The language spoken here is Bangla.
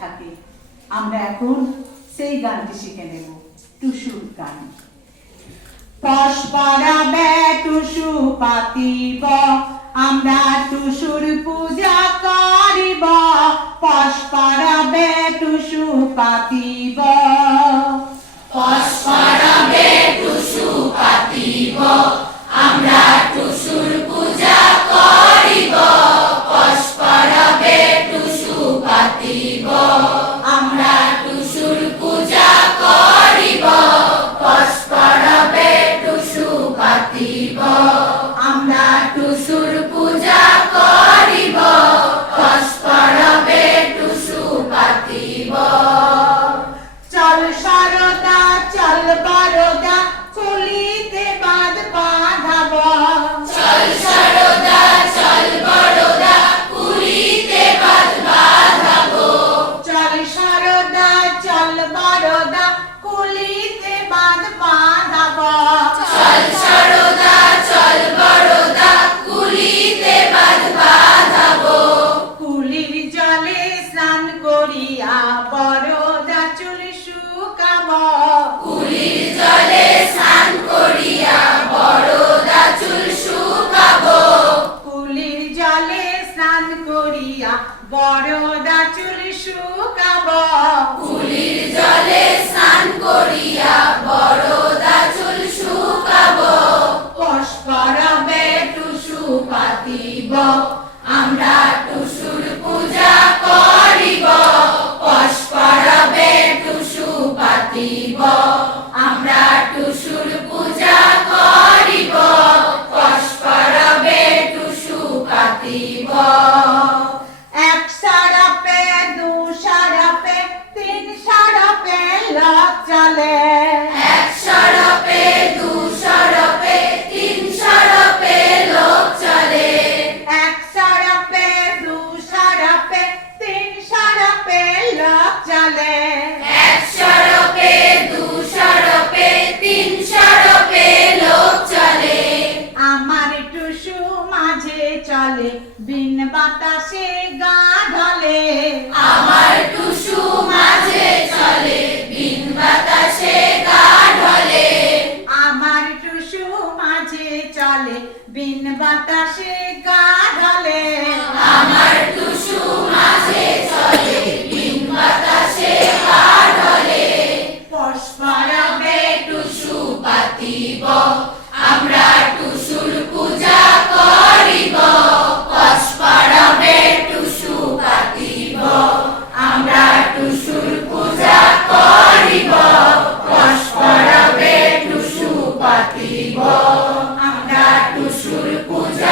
থাকে। আমরা এখন সেই গানটি শিখে নেব, টুসুর গান। পরস্পরাবে টুসু পাতিব, আমরা টুসুর পূজা করিব। পরস্পরাবে টুসু পাতিব। টুসুর পূজা করিব পরস্পরবে টুসু পাতিব চল সরদা চল বরদা চলিতে বাদ বাঁধাব। চল সরদা চল বড়দা পুরীতে বাদ বাঁধাবো। চল সরদা চল বরদা কুলিতে বাদ বাঁধাব। বরদা চুল শুকাব। কুলির জলে স্নান করিয়া বড়দা চুল শুকাবো। পরস্পরবে টুসু পাতিব। আমরা টুসুর পূজা করিব। পরস্পরবে টুসু পাতিব। আমরা টুসুর পূজা করিব। পরস্পরবে টুসু পাতিব। সারাপে দু সারাপে তিন সারাপে লোক চলে। এক সরপে দু সরপে তিন সরপে লোক চলে। এক সারাপে দু সারাপে তিন সারাপে লোক চলে। এক সড়কে দু সড়কে তিন সড়কে লোক চলে। আমার টুসু মাঝে চলে বিন বাতাসে বাতাসে কাঁধালে আমরা টুসুর পূজা করিব। পশপারাবে টুসু আমরা টুসুর পূজা করিব। পশপারাবে টুসু আমরা টুসু eu